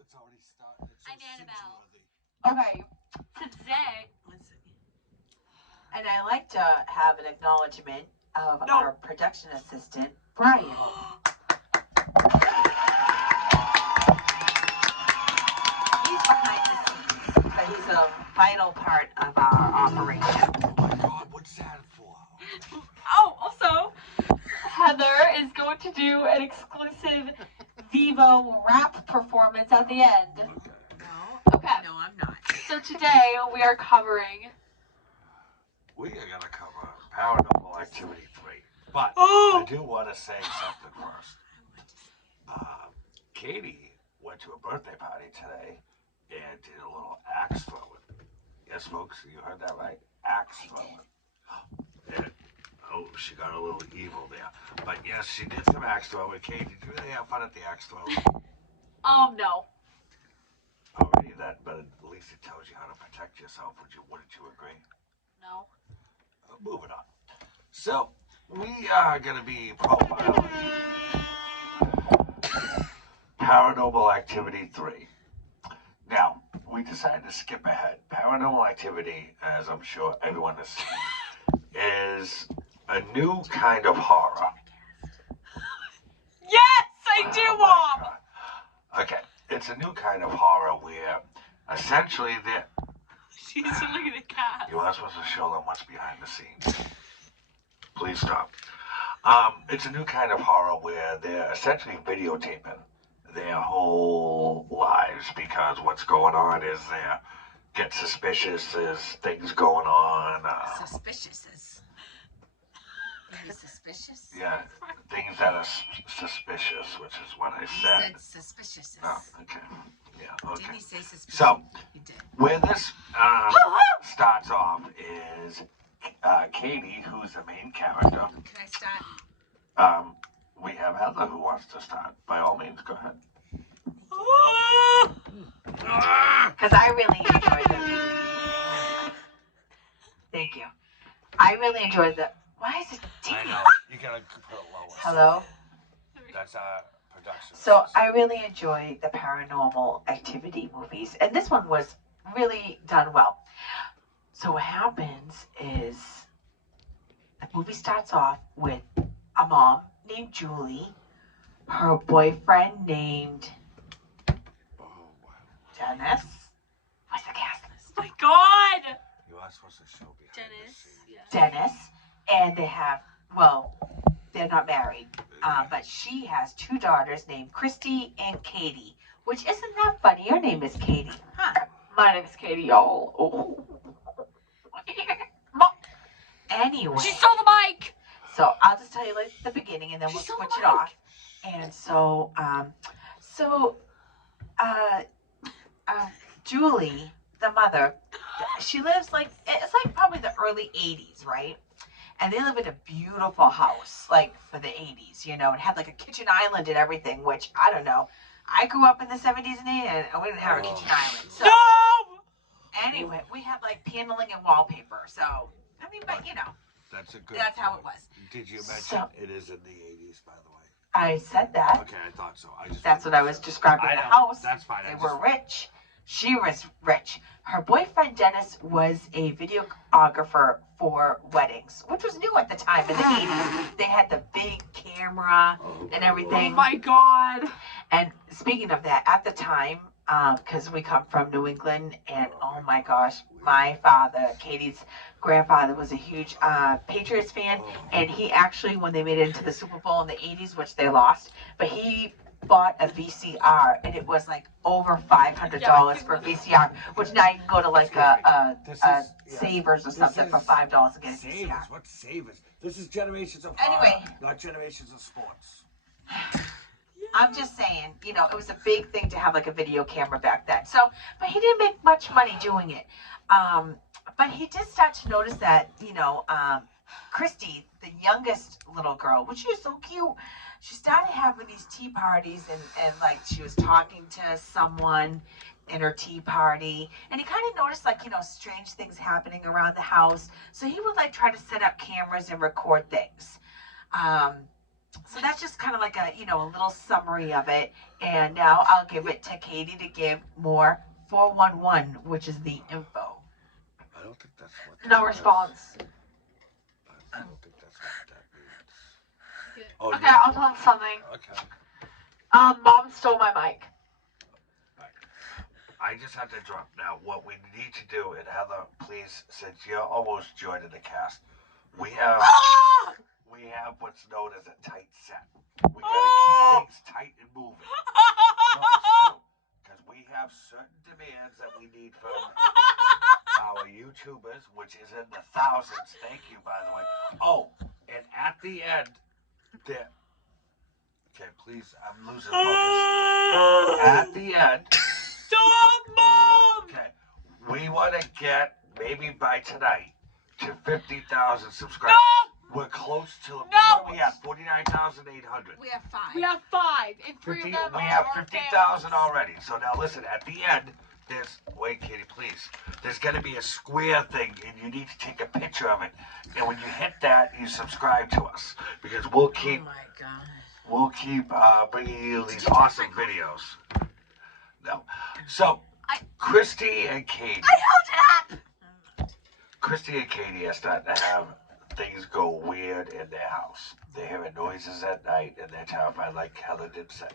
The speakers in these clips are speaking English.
It's already started. It's so I'm Annabelle. Okay. Today, And I like to have an acknowledgement of our production assistant, Brian. He's behind the scenes, but he's a vital part of our operation. Oh my God, what's that for? oh, also, Heather is going to do an exclusive Vivo rap performance at the end. No. Okay. No, I'm not. So today we are covering. We are going to cover Paranormal Activity 3. But I do want to say something first. Katie went to a birthday party today and did a little axe throwing. Yes, folks, you heard that right? Axe throwing. And, she got a little evil there. But yes, she did some axe throwing. Katie, did you really have fun at the axe throwing? No. Alrighty then, but at least it tells you how to protect yourself. Wouldn't you agree? No. Moving on. So, we are going to be profiling Paranormal Activity 3. Now, we decided to skip ahead. Paranormal Activity, as I'm sure everyone has seen, is a new kind of horror. Yes, I do, Mom! God. Okay, it's a new kind of horror where essentially She's looking at the cat. you are supposed to show them what's behind the scenes. Please stop. It's a new kind of horror where they're essentially videotaping their whole lives because what's going on is they get suspicious. There's things going on. Suspicious. Are you suspicious? Yeah, things that are suspicious, which is what I said. You said suspicious. Oh, okay. Yeah, okay. Didn't he say suspicious? So, you did. where this starts off is Katie, who's the main character. Can I start? We have Heather who wants to start. By all means, go ahead. Because I really enjoyed the. Thank you. I really enjoyed the. Why is it I tingling? know. You gotta put it lower. Hello? That's our production. So I really enjoy the Paranormal Activity movies, and this one was really done well. So what happens is the movie starts off with a mom named Julie, her boyfriend named Dennis. What's the cast list? Oh my God! You are supposed to show behind Dennis. the scenes. Yeah. Dennis, and they have, well, they're not married, but she has two daughters named Christy and Katie, which isn't that funny. Your name is Katie. Huh. My name is Katie, y'all. Oh. Anyway. She stole the mic! So I'll just tell you like the beginning, and then we'll She stole switch the it mic. off. And so, Julie, the mother, she lives like, it's like probably the early 80s, right? And they live in a beautiful house, like for the 80s, you know, and had like a kitchen island and everything, which I don't know. I grew up in the 70s and 80s, and we didn't have a kitchen island. So No! anyway, we had like paneling and wallpaper. So, I mean, but you know, That's a good. that's how point. it was. Did you mention So- it is in the 80s, by the way? I said that. Okay, I thought so. That's what I was describing I the know. house. That's fine. They were rich. She was rich. Her boyfriend Dennis was a videographer for weddings, which was new at the time in the 80s. They had the big camera and everything. Oh my God! And speaking of that, at the time, because we come from New England, and oh my gosh, my father, Katie's grandfather, was a huge Patriots fan, and he actually, when they made it into the Super Bowl in the 80s, which they lost, but he bought a VCR, and it was like over $500 for a VCR, which now you can go to like a Savers or something for $5 to get a VCR. Savers? What Savers? This is generations of Anyway. horror, not generations of sports. I'm just saying, you know, it was a big thing to have like a video camera back then. So, but he didn't make much money doing it. But he did start to notice that, you know, Christy, the youngest little girl, which she was so cute, she started having these tea parties and like she was talking to someone in her tea party. And he kind of noticed like, you know, strange things happening around the house. So he would like try to set up cameras and record things. So that's just kind of like a, a little summary of it. And now I'll give it to Katie to give more 411, which is the info. I don't think that's what. No response. I don't think that's what that means. Oh, okay, yeah. I'll tell him something. Okay. Mom stole my mic. I just have to drop now. What we need to do, and Heather, please, since you're almost joining the cast, we have what's known as a tight set. We gotta keep things tight and moving. No, it's true, because we have certain demands that we need from our YouTubers, which is in the thousands. Thank you, by the way. Oh, and at the end, there. Okay, please, I'm losing focus. At the end. Stop, Mom! Okay, we want to get, maybe by tonight, to 50,000 subscribers. No! We're close to, what are we at, 49,800. We have 5. We have 5, and 3 of them We are have our 50,000 families. already. So now listen, at the end, wait, Katie, please. There's going to be a square thing, and you need to take a picture of it. And when you hit that, you subscribe to us. Because we'll keep, oh my God. We'll keep bringing you these awesome videos. No. So, Christy and Katie. I held it up! Christy and Katie are starting to have things go weird in their house. They're hearing noises at night and they're terrified, like Heather did say.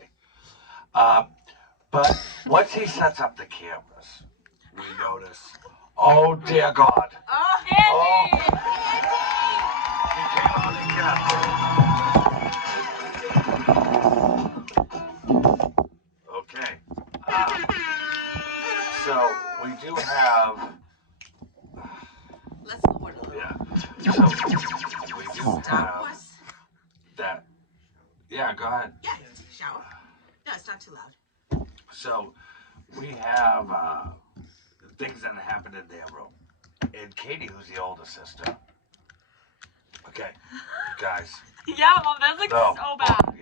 But once he sets up the cameras, we notice, oh dear God. Oh, Andy! He came on again. Okay. So we do have. let's lower it a little. Yeah. So we do have that. Yeah, go ahead. Yeah, shower. No, it's not too loud. So we have things that happened in their room. And Katie, who's the older sister. Okay, guys. Yeah, Mom, that's like No. so bad.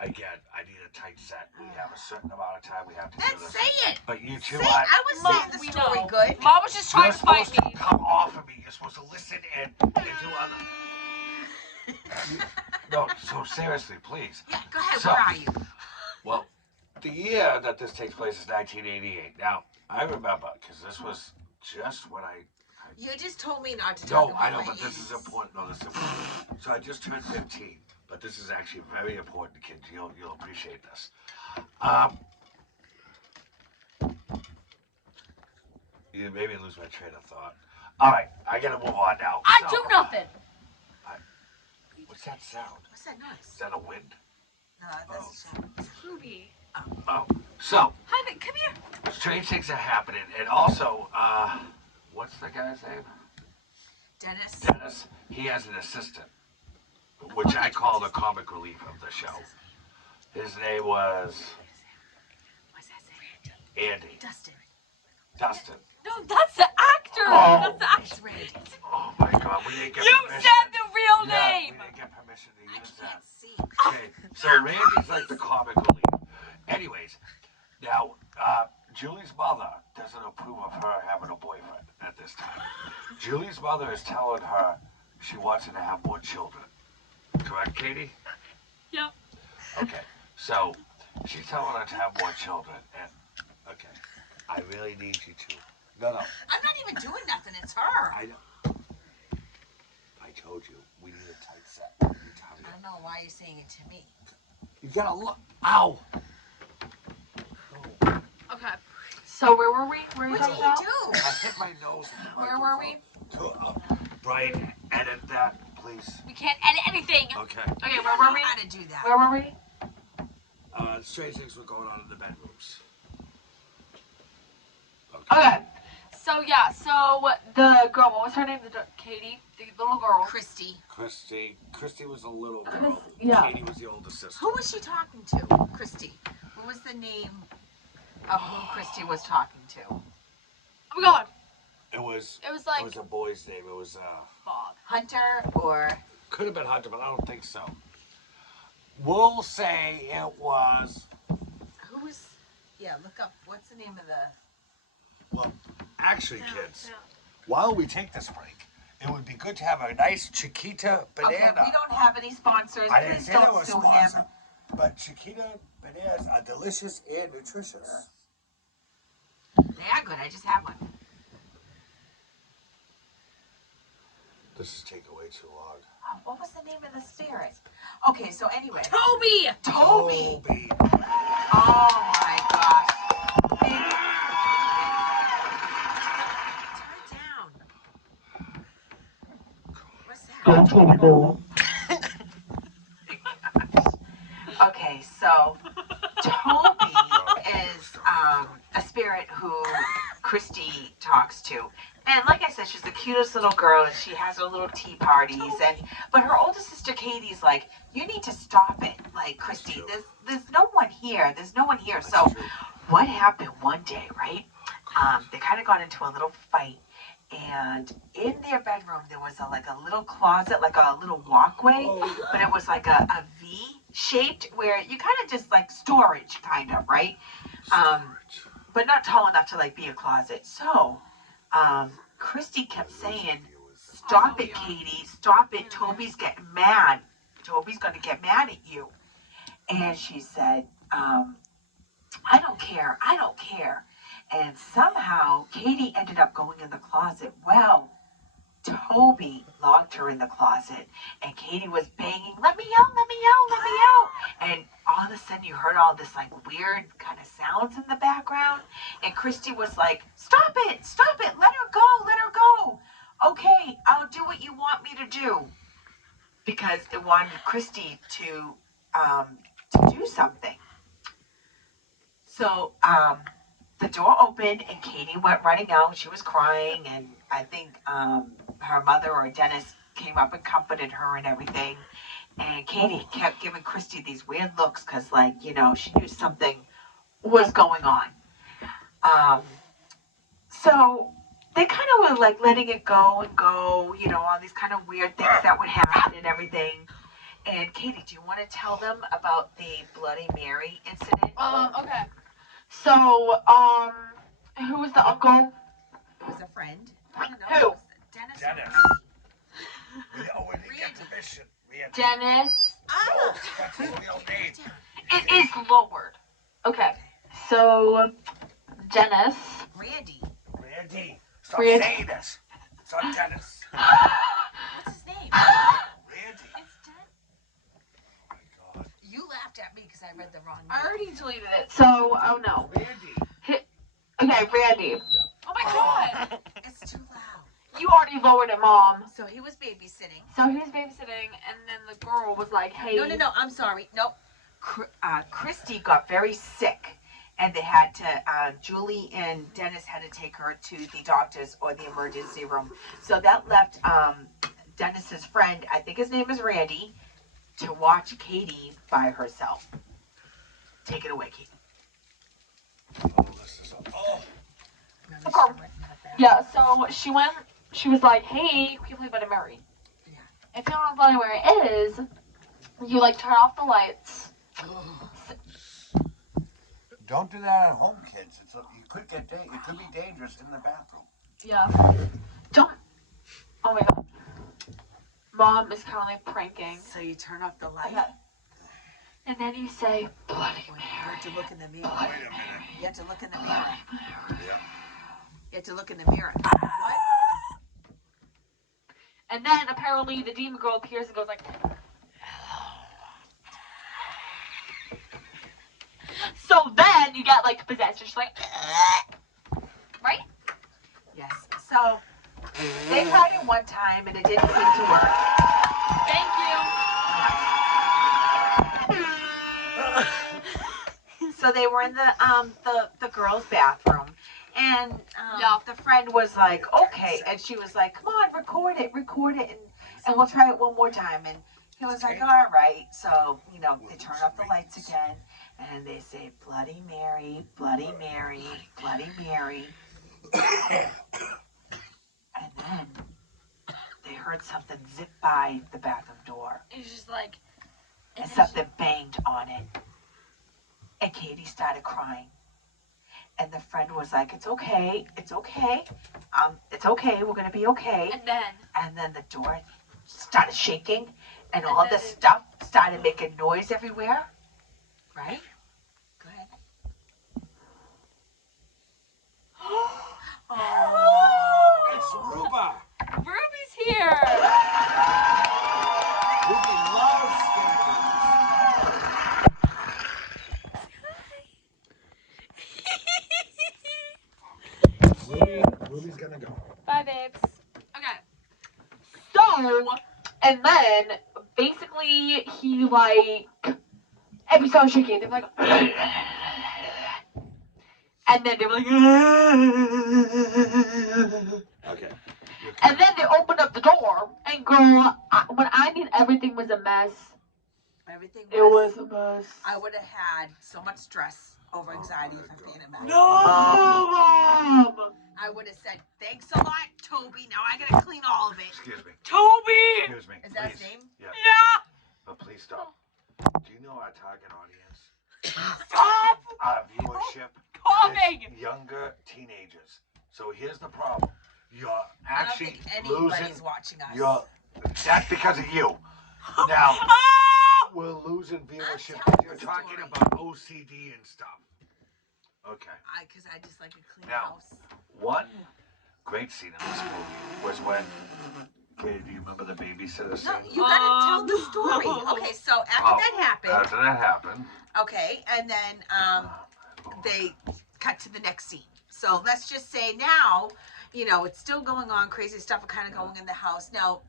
Again, I need a tight set. We have a certain amount of time we have to do Then this. say it. But you two, Say it. I was Mom, saying the we story know. good. Mom was just trying you're to fight supposed me. to come off of me. You're supposed to listen and do other. No, so seriously, please. Yeah, go ahead. So, where are you? Well, the year that this takes place is 1988. Now, I remember, because this was just when I... You just told me not to talk No, about I know, my but this is age. important. No, this is important. So I just turned 15, but this is actually very important, kids. You'll appreciate this. You made me lose my train of thought. All right, I gotta move on now. I do nothing. What's that sound? What's that noise? Is that a wind? No, that's a shower. It's Ruby. Oh, so Hi, babe, come here. strange things are happening, and also, what's the guy's name? Dennis. Dennis. He has an assistant, which I call the comic relief of the show. His name was What's that say? Andy. Dustin. No, that's the actor. Oh. That's the actor. It's Randy. Oh my God, we didn't get You permission. said the real Yeah, name. we didn't get permission to I use can't that. see. Okay, so Randy's like the comic relief. Anyways, now Julie's mother doesn't approve of her having a boyfriend at this time. Julie's mother is telling her she wants her to have more children. Correct, Katie? Yep. Okay, so she's telling her to have more children, and okay, I really need you to. No. I'm not even doing nothing. It's her. I told you we need a tight set. I don't know why you're saying it to me. You gotta look. Ow. Okay. So where were we? Where What you did talking you about? do? I hit my nose. With the Where were we? microphone. Brian, edit that, please. We can't edit anything. Okay. Okay, I where don't were know we? how to do that. Where were we? Strange things were going on in the bedrooms. Okay. So yeah, so the girl, what was her name? Katie, the little girl. Christy. Christy was a little girl. Yeah. Katie was the older sister. Who was she talking to? Christy. What was the name of who Christy was talking to? Oh my God. It was like a boy's name. It was Bob. Hunter or could have been Hunter, but I don't think so. We'll say it was. who was? Yeah, look up. What's the name of the? Well, actually, kids, Yeah. while we take this break, it would be good to have a nice Chiquita banana. Okay, we don't have any sponsors. I didn't Please say they don't were sue sponsored, him. but Chiquita bananas are delicious and nutritious. They are good. I just had one. This is taking way too long. Oh, what was the name of the spirit? Okay, so anyway. Toby! Toby! Toby. Oh my gosh. Turn it down. What's that? Okay, so Toby is a spirit who Christy talks to. And like I said, she's the cutest little girl and she has her little tea parties but her older sister Katie's like, you need to stop it. Like, Christy, there's no one here. There's no one here. So what happened one day, right? They kind of got into a little fight. And in their bedroom, there was a little closet, like a little walkway, but it was like a V shaped where you kind of just like storage, kind of, right? But not tall enough to like be a closet. So, Christy kept saying, "Stop it, Katie! Stop it! Toby's getting mad. Toby's gonna get mad at you." And she said, "I don't care. I don't care." And somehow Katie ended up going in the closet. Well, Toby locked her in the closet, and Katie was banging, "Let me out, let me out, let me out." And all of a sudden you heard all this like weird kind of sounds in the background. And Christy was like, "Stop it, let her go, let her go." "Okay, I'll do what you want me to do." Because it wanted Christy to do something. So, the door opened and Katie went running out. She was crying, and I think her mother or Dennis came up and comforted her and everything. And Katie kept giving Christy these weird looks because, like, she knew something was going on. So they kind of were like letting it go and go, all these kind of weird things that would happen and everything. And Katie, do you want to tell them about the Bloody Mary incident? Okay. So, who was the uncle? It was a friend. Who? Dennis. We didn't get permission. Dennis. No, that's his real name. It is lowered. Okay. So, Dennis. Randy. Stop saying this. It's not Dennis. What's his name? Randy. It's Dennis. Oh my God. You laughed at me because I read the wrong name. I already deleted it. So, oh no. Randy. Okay, Randy. Yeah. Oh my God. It's too loud. You already lowered it, Mom. So he was babysitting. So he was babysitting, and then the girl was like, "Hey." No. I'm sorry. Nope. Christy got very sick, and they had to. Julie and Dennis had to take her to the doctor's or the emergency room. So that left Dennis's friend, I think his name is Randy, to watch Katie by herself. Take it away, Katie. Oh, this is oh. Okay. Yeah. So she went. She was like, "Hey, can you play Bloody Mary?" Yeah. If you don't know what Bloody Mary is, you like turn off the lights. Don't do that at home, kids. It could be dangerous in the bathroom. Yeah. Don't. Oh my God. Mom is currently pranking. So you turn off the light. Okay. And then you say, "Bloody You Mary." have to look in the mirror. Wait a minute. You have to look in the mirror. Yeah. You have to look in the mirror. What? And then apparently the demon girl appears and goes like, so then you get like possessed. She's like, right? Yes. So they tried it one time and it didn't seem to work. Thank you. So they were in the girls' bathroom, and Yeah. the friend was like, "Okay," and she was like, "Come on, record it, and we'll try it one more time." And he was like, "All right." So they turn off the lights again, and they say, "Bloody Mary, Bloody Mary, Bloody Mary," and then they heard something zip by the bathroom door, It's just like, and something banged on it. And Katie started crying. And the friend was like, it's okay, it's okay, we're gonna be okay. And then the door started shaking, and all this stuff started making noise everywhere. Right? Go ahead. Oh. It's Ruba. Ruby's here. Ruby loves scary. Ruby's gonna go. Bye, babes. Okay. So, and then basically he like every started shaking. They were like, and then they were like, Okay. and then they opened up the door and girl, when I mean everything was a mess. Everything It was a mess. I would have had so much stress over anxiety if I'm being a mess. No, Mom. I would have said, thanks a lot, Toby. Now I gotta clean all of it. Excuse me. Toby. Excuse me. Is that his please. name? Yeah. Yeah. But please stop. Do you know our target audience? Stop Our viewership coughing. is younger teenagers. So here's the problem. You're I don't actually think losing. anybody's watching us. That's because of you. Now Ah! we're losing viewership. telling You're the talking story. about OCD and stuff. Okay. Because I just like a clean Now. house. One great scene in this movie was when. Okay, do you remember the babysitter scene? No, you gotta tell the story. Okay, so after that happened. After that happened. Okay, and then they cut to the next scene. So let's just say now, it's still going on. Crazy stuff kind of going in the house. Now,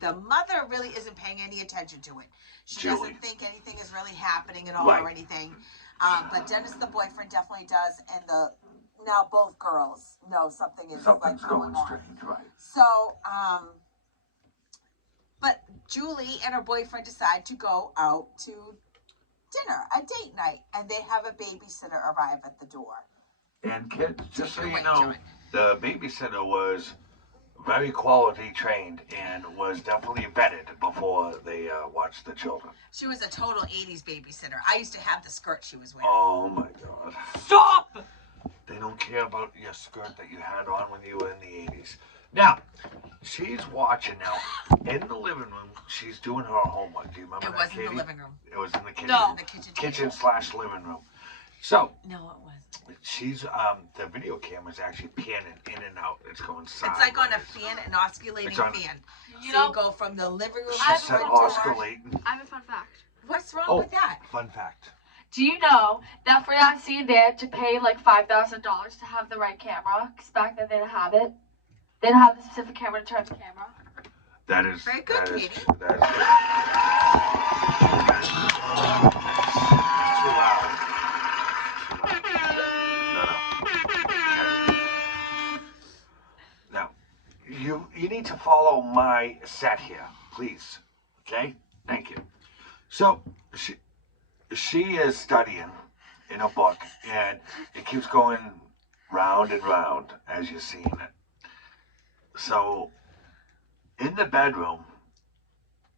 the mother really isn't paying any attention to it. She Julie. doesn't think anything is really happening at all Right. or anything. But Dennis, the boyfriend, definitely does, and now both girls know something is Something's like going on. strange, right? So, but Julie and her boyfriend decide to go out to dinner, a date night, and they have a babysitter arrive at the door. And kids, just so Take it you away, know, John. the babysitter was very quality trained and was definitely vetted before they watched the children. She was a total 80s babysitter. I used to have the skirt she was wearing. Oh my God. Stop. They don't care about your skirt that you had on when you were in the 80s. Now, she's watching now. In the living room, she's doing her homework. Do you remember It that, wasn't Katie? the living room. It was in the kitchen. No. It was in the kitchen. Kitchen/living room. So, No, it wasn't. she's, the video camera's actually panning in and out. It's going sideways. It's like on a fan, an oscillating It's on- fan. You So know, you go from the living room She I have to said the a door. oscillating. I have a fun fact. What's wrong Oh. with that? Fun fact. Do you know that for that scene they had to pay like $5,000 to have the right camera? Because back then they didn't have it. They didn't have the specific camera to turn the camera. That is Very good, that is Katie. true. That is good. It's too loud. No. Now, you need to follow my set here, please. Okay? Thank you. So she is studying in a book, and it keeps going round and round as you're seeing it. So in the bedroom,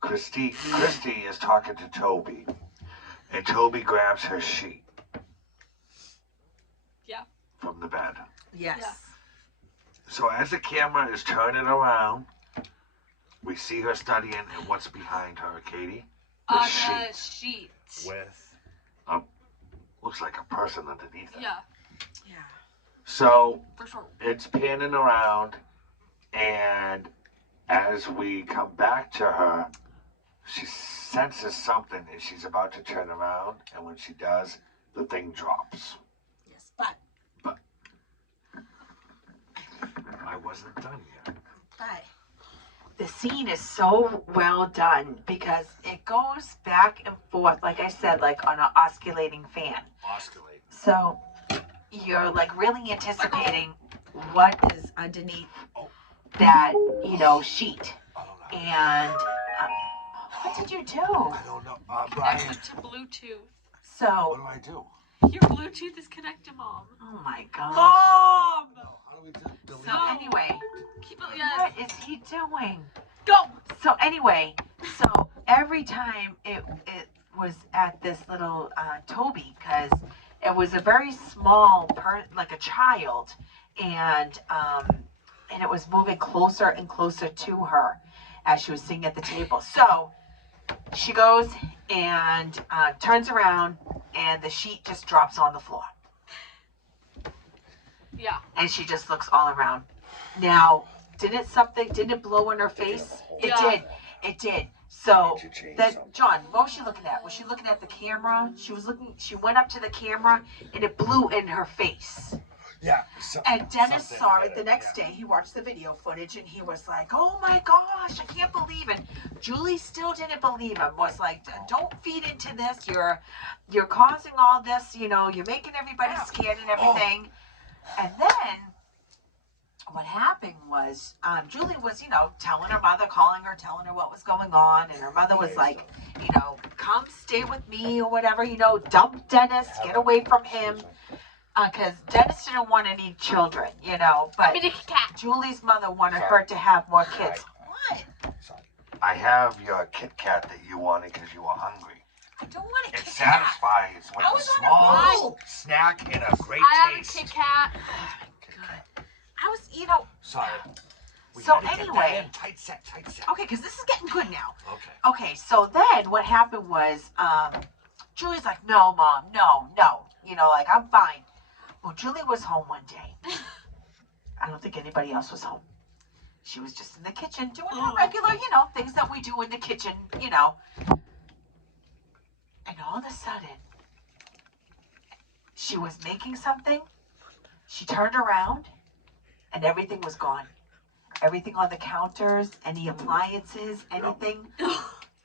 Christy is talking to Toby, and Toby grabs her sheet. Yeah. From the bed. Yes. Yeah. So as the camera is turning around, we see her studying, and what's behind her, Katie? The sheet. sheet. With looks like a person underneath it. Yeah, Yeah. So for sure. it's panning around, and as we come back to her, she senses something, and she's about to turn around, and when she does, the thing drops. Yes, but I wasn't done yet. the scene is so well done because it goes back and forth, like I said, like on an oscillating fan. Oscillate. So you're like really anticipating what is underneath that, sheet. I don't know. And what did you do? I don't know. Brian, Connect it to Bluetooth. what So, do I do? Your Bluetooth is connected, Mom. oh my gosh. Mom! How do we delete So it? anyway, Keep it, yeah. what is he doing? Go! So anyway, every time it was at this little Toby, because It was a very small, like a child, and it was moving closer and closer to her as she was sitting at the table. So she goes and turns around, and the sheet just drops on the floor. Yeah. And she just looks all around. Now, didn't it blow in her face? It did. It did. So then, John, what was she looking at? Was she looking at the camera? She went up to the camera and it blew in her face. Yeah. And Dennis saw it the next day. He watched the video footage and he was like, oh my gosh, I can't believe it. Julie still didn't believe him. Was like, don't feed into this. You're causing all this, you're making everybody scared and everything. And then what happened was Julie was, telling her mother, calling her, telling her what was going on. And her mother was like, come stay with me or whatever, dump Dennis, get away from him. Because Dennis didn't want any children, but Julie's mother wanted her to have more kids. What? I have your Kit Kat that you wanted because you were hungry. I don't want a Kit Kat. It satisfies with a small snack and a great taste. I have a Kit Kat. God. I was, Sorry. So anyway. Tight set. Okay, because this is getting good now. Okay. Okay, so then what happened was, Julie's like, no, Mom, no. I'm fine. Well, Julie was home one day. I don't think anybody else was home. She was just in the kitchen doing her regular, things that we do in the kitchen, And all of a sudden, she was making something. She turned around, and everything was gone. Everything on the counters, any appliances, anything.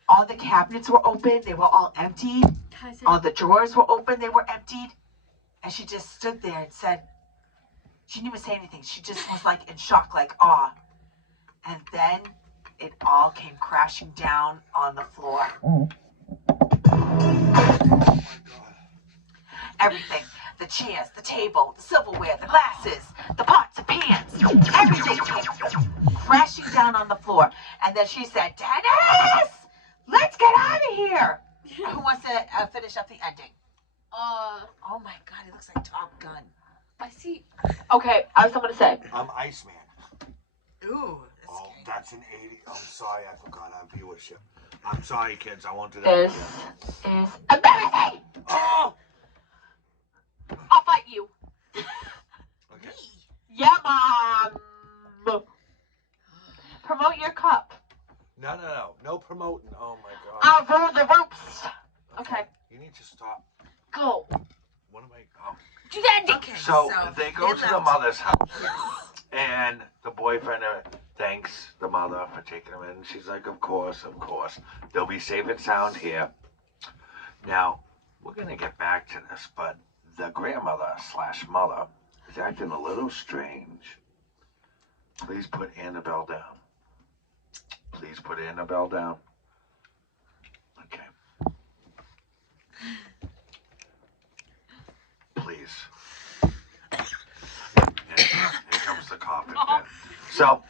All the cabinets were open. They were all emptied. All the drawers were open. They were emptied. And she just stood there and said, she didn't even say anything. She just was like in shock, like awe. And then it all came crashing down on the floor. Oh my God. Everything. The chairs, the table, the silverware, the glasses, the pots and pans. Everything came crashing down on the floor. And then she said, Dennis, let's get out of here. Who wants to finish up the ending? Oh my God, he looks like Top Gun. I see. Okay, I have something to say. I'm Iceman. Ooh. That's an 80. I'm sorry, I forgot our viewership. I'm sorry, kids. I won't do that. This is embarrassing. Oh! I'll fight you. Okay. Yeah, Mom. Promote your cup. No promoting. Oh my God. I'll rule the ropes. Okay. You need to stop. Go. What am I? Oh. Do that. Okay, So they go to the mother's house, Yes. and the boyfriend thanks the mother for taking him in. She's like, of course. They'll be safe and sound here. Now, we're going to get back to this, but the grandmother/mother is acting a little strange. Please put Annabelle down. Okay. Please. And here comes the coffin pit. So,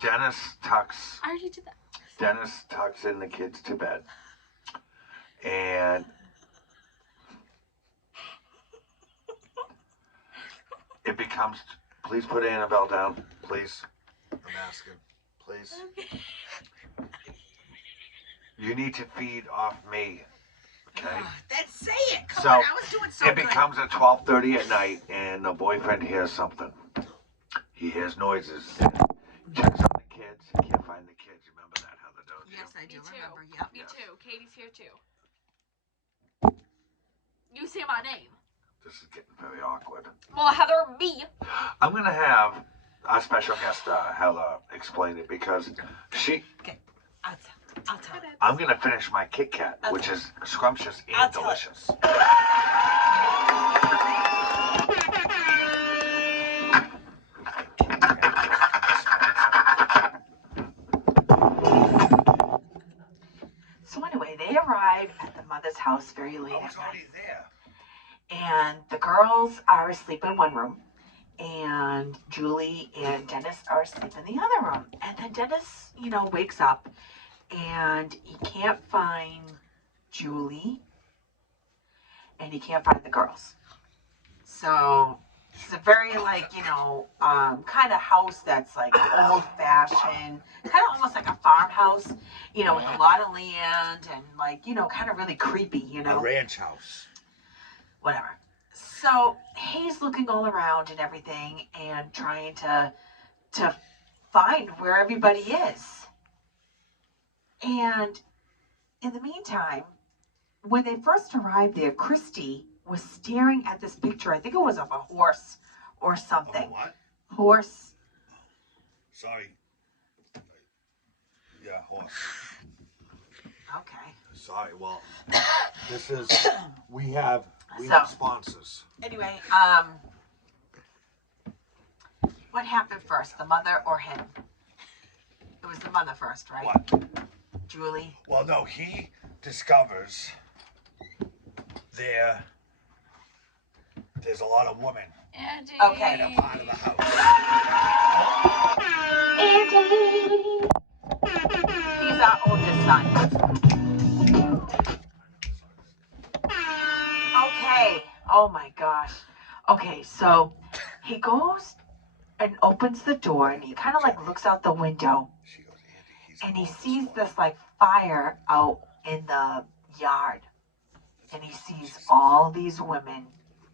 Dennis tucks I already did that. Dennis tucks in the kids to bed. And it becomes, please put Annabelle down. Please. I'm asking. Please. You need to feed off me. Okay? Then say it. Come on, I was doing so it good. becomes at 12:30 at night, and the boyfriend hears something. He hears noises. Checks on the kids. He can't find the kids. Remember that, Heather, don't you? Yes, I do Me too. remember. Yep. Me too. Katie's here too. You say my name. This is getting very awkward. Well, Heather, me. I'm going to have our special guest, Heather, explain it because I'll tell it. I'm going to finish my Kit Kat, which is scrumptious I'll and tell it. delicious. So anyway, they arrive at the mother's house very late I at was night. already there. And the girls are asleep in one room. And Julie and Dennis are asleep in the other room. And then Dennis, wakes up and he can't find Julie and he can't find the girls. So it's a very like, kind of house that's like old fashioned, kind of almost like a farmhouse, with a lot of land and like, kind of really creepy, A ranch house. whatever. So he's looking all around and everything and trying to find where everybody is. And in the meantime, when they first arrived there, Christy was staring at this picture. I think it was of a horse or something. Oh, what? Horse. Sorry. Yeah, horse. Okay. Sorry. Well, this is we have So- sponsors. Anyway, what happened first, the mother or him? It was the mother first, right? What? Julie. Well, no, he discovers there's a lot of women Andy. Okay. in a part of the house. He's our oldest son. Okay. Oh my gosh. Okay, so he goes and opens the door and he kind of like looks out the window She goes, Andy, he's and he the sees oldest this like fire out in the yard. And he sees all these women,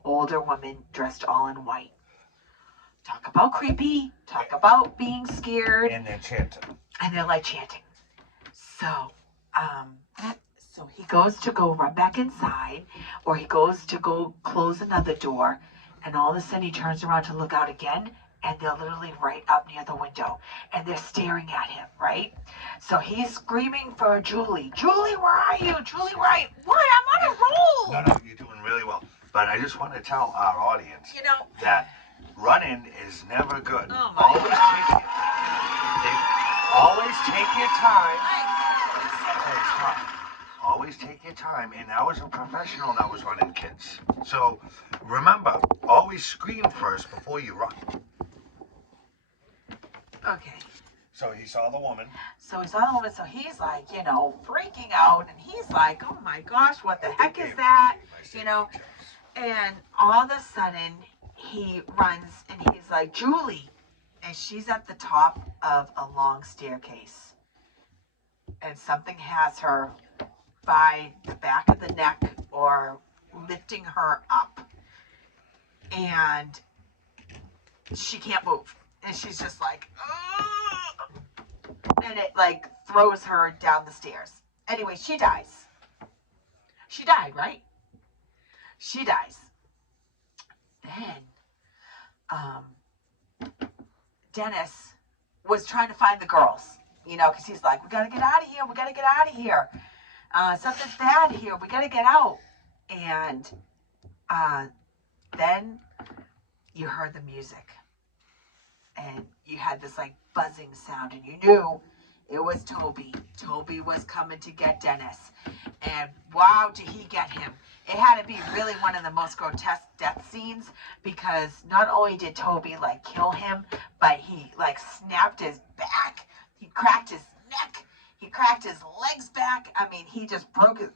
older women dressed all in white. Talk about creepy. Talk about being scared. one. And they're chanting. And they're like chanting. So, so he goes to go run back inside, or he goes to go close another door, and all of a sudden he turns around to look out again, and they're literally right up near the window, and they're staring at him, right? So he's screaming for Julie. Julie, where are you? Julie, where are you? What? I'm on a roll. No, you're doing really well. But I just want to tell our audience You know, that running is never good. Oh my God. Always take your time. Hey, stop. Always take your time. And I was a professional that was running kids. So remember, always scream first before you run. okay. So he saw the woman. So he's all over, so he's like, freaking out, and he's like, oh my gosh, what the heck is that? And all of a sudden, he runs and he's like, Julie. And she's at the top of a long staircase. And something has her by the back of the neck or lifting her up. And she can't move. And she's just like, ugh! And it like throws her down the stairs. Anyway, she dies. She died, right? She dies. Then, Dennis was trying to find the girls, because he's like, we gotta get out of here. We gotta get out of here. Something's bad here. We gotta get out. And then you heard the music, and you had this like buzzing sound, and you knew it was Toby. Toby was coming to get Dennis. And wow, did he get him. It had to be really one of the most grotesque death scenes, because not only did Toby like kill him, but he like snapped his back. He cracked his neck. He cracked his legs back. I mean, he just broke his,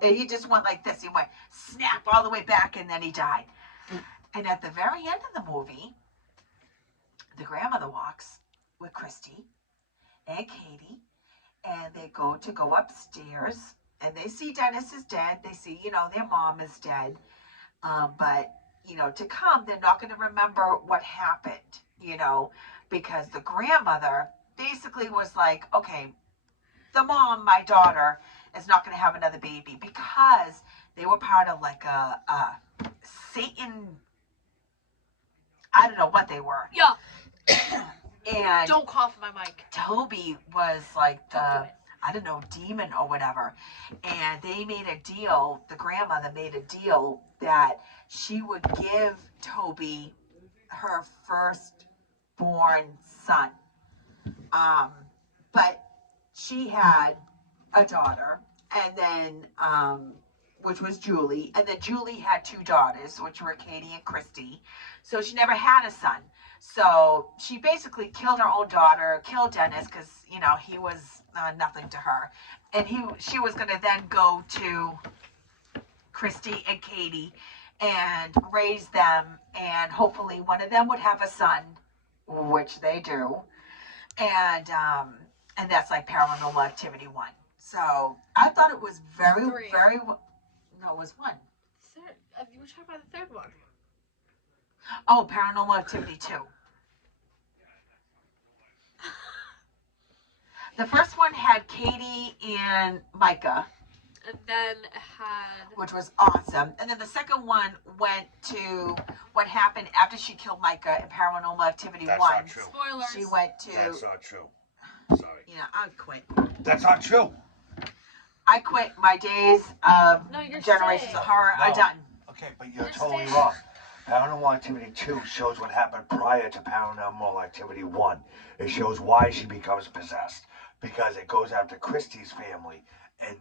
he just went like this. He went snap all the way back, and then he died. And at the very end of the movie, the grandmother walks with Christy and Katie, and they go upstairs, and they see Dennis is dead. They see, their mom is dead. But, to come, they're not going to remember what happened, because the grandmother basically was like, okay, the mom, my daughter, is not going to have another baby, because they were part of like a Satan, I don't know what they were. Yeah. And Don't cough in my mic. Toby was like Don't do the, it. I don't know, demon or whatever. And they made a deal, the grandmother made a deal that she would give Toby her firstborn son. But she had a daughter, and then, which was Julie, and then Julie had two daughters, which were Katie and Christy. So she never had a son. So she basically killed her own daughter, killed Dennis, because, he was nothing to her. And she was going to then go to Christy and Katie, and raise them, and hopefully one of them would have a son, which they do, and that's like Paranormal Activity 1. So I thought it was very, Three. very. No, it was 1. Third, you were talking about the third one. Oh, Paranormal Activity 2. The first one had Katie and Micah, And then it had. which was awesome. And then the second one went to what happened after she killed Micah in Paranormal Activity That's 1. not true. Spoilers. She went to. That's not true. Sorry. Yeah, I quit. That's not true. I quit. My days of No, you're Generations staying. of Horror are No. done. Okay, but you're You're totally staying. wrong. Paranormal Activity 2 shows what happened prior to Paranormal Activity 1. It shows why she becomes possessed. Because it goes after Christie's family. And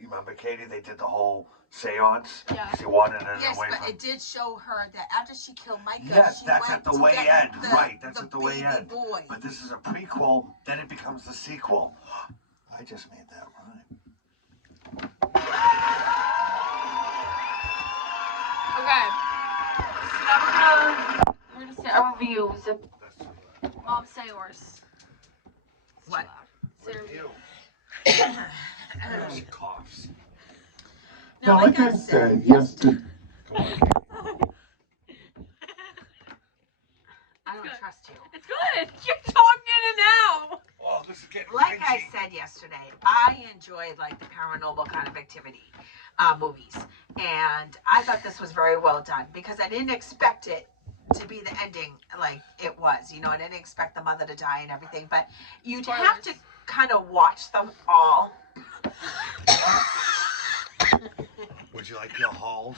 you remember Katie, they did the whole seance? Yeah. She wanted it Yes, away but from... it did show her that after she killed Micah, Yes, she that's went at the to way get end. the, Right, that's the at the way baby end. boy. But this is a prequel, then it becomes the sequel. I just made that rhyme. Okay. So now we're gonna say our reviews. That's Mom, say yours. It's What? too loud. Say your review. review. She coughs. Now, like I said yesterday, Come on. I don't trust you. It's good. You're talking it now. Oh, this is getting Like I cringy. said yesterday, I enjoyed like the paranormal kind of activity movies, and I thought this was very well done because I didn't expect it to be the ending like it was. You know, I didn't expect the mother to die and everything, but you'd have to Spoilers. kind of watch them all. Would you like your halls?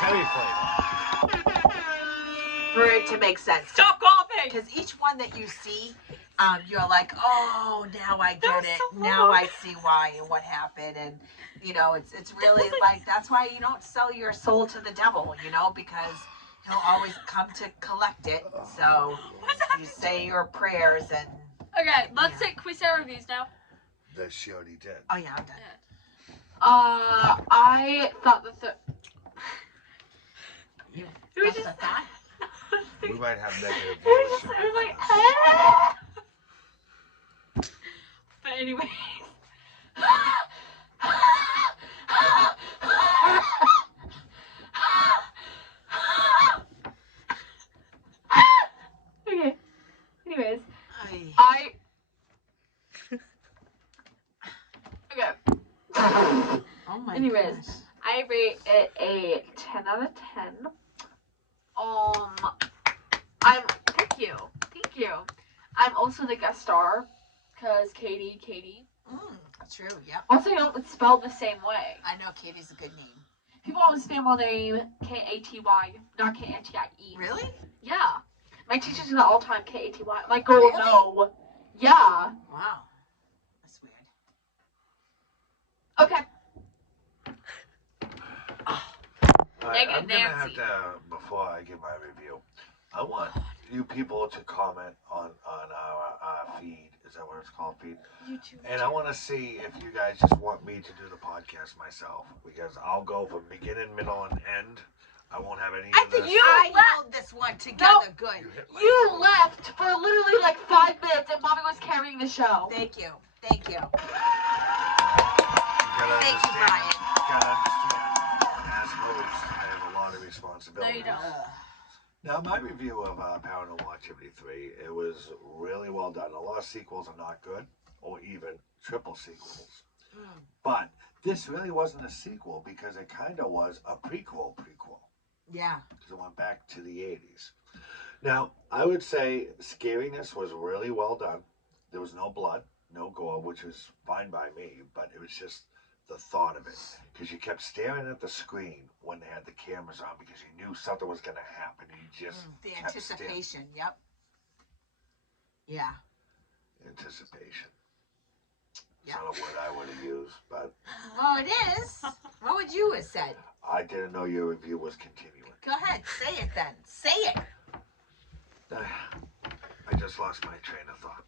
Cherry flavor. For it to make sense. Stop coughing. Because each one that you see, you're like, oh, now I That get was it. so Now long. I see why and what happened. And, you know, it's really like, that's why you don't sell your soul to the devil, you know, because he'll always come to collect it. So What's that? you say your prayers and, Okay, let's say, can we say our reviews now? That she already did. oh, yeah, I'm done. I thought that You It was that's just a thought? We might have negative it was, viewership. it was like, ah! But anyway. Okay. Anyways, Ay. okay. Oh, my Anyways. gosh. I rate it a 10 out of 10. Thank you. I'm also the guest star, because Katie. True, yeah. Also, you know, it's spelled the same way. I know Katie's a good name. People always spell my name Katy, not Katie. Really? Yeah. My teachers do that all the time, Katy. Like, girl, Really? no. Yeah. Wow. That's weird. Okay. Negative I'm gonna have Nancy. to, before I give my review, I want you people to comment on our feed. Is that what it's called, feed? YouTube. And I want to see if you guys just want me to do the podcast myself, because I'll go from beginning, middle, and end. I won't have any I of think this. I held this one together good. You hit my You phone. left for literally like 5 minutes and mommy was carrying the show. Thank you. Thank you. You gotta Thank you, understand. Brian. You gotta understand. As host, I have a lot of No, responsibility. you don't. Now, my review of Paranormal Activity 3, it was really well done. A lot of sequels are not good, or even triple sequels. But this really wasn't a sequel because it kind of was a prequel. Yeah. Because it went back to the 80s. Now, I would say scariness was really well done. There was no blood, no gore, which was fine by me, but it was just the thought of it. Because you kept staring at the screen when they had the cameras on because you knew something was going to happen. You just The kept staring. anticipation. Yep. Yeah. Anticipation. It's Yeah. not a word I would have used, but Well, it is. What would you have said? I didn't know your review was continuing. Go ahead. Say it then. Say it. I just lost my train of thought.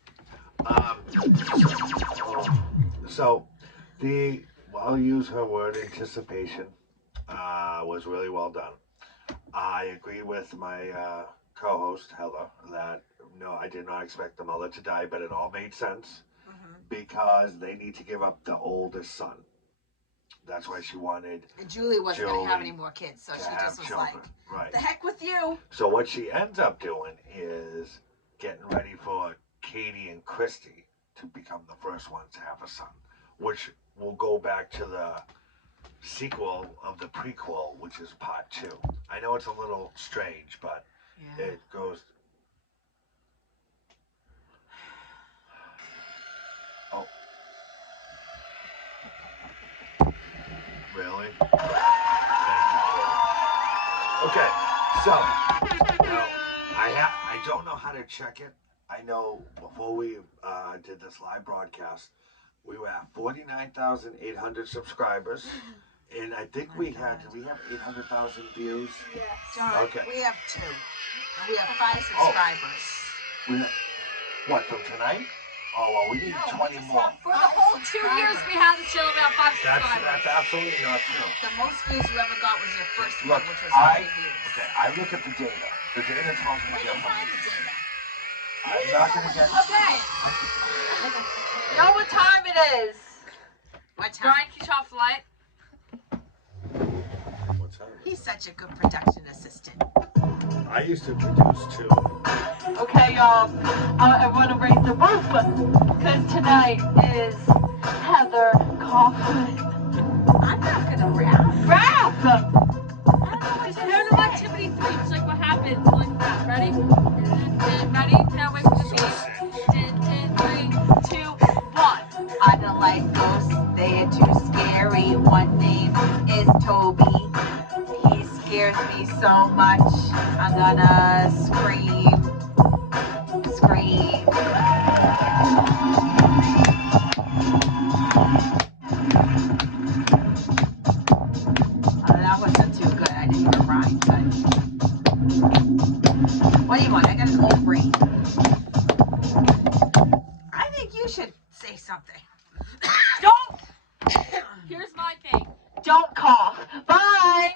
So, I'll use her word, anticipation was really well done. I agree with my co-host Heather that no, I did not expect the mother to die, but it all made sense because they need to give up the oldest son. That's why she wanted And Julie wasn't going to have Julie any more kids, so to she have just was children. like, Right. the heck with you. So what she ends up doing is getting ready for Katie and Christy to become the first ones to have a son, which will go back to the sequel of the prequel, which is part 2. I know it's a little strange, but it goes. Oh. Really? Okay, so now I don't know how to check it. I know before we did this live broadcast, we were at 49,800 subscribers, and I think did we have 800,000 views? Yes. John, Okay. we have 2, and we have 5 subscribers. We have, what, from tonight? Oh, well, we need 20 more. For the whole 2 years we had the show about 5 subscribers. That's absolutely not true. The most views you ever got was your first Look, one, which was 3 views. Okay, I look at the data. The data tells me Where do you different. find the data? I'm not going to get. Okay. You know what time it is? What time? Brian, can you turn off the light? What's that? He's such a good production assistant. I used to produce too. Okay, y'all. I want to raise the roof because tonight is Heather Coughlin. I'm not gonna rap. Rap! It's Paranormal Activity 3. It's like what happens. Like that. Ready? Ready? Now wait for the beat. 10, 3, 2, 1. I don't like ghosts, they're too scary. One name is Toby. He scares me so much. I'm gonna scream. Scream. That wasn't too good. I didn't even rhyme, but. What do you want? I got an old brain. I think you should say something. Don't! Here's my thing. Don't cough. Bye!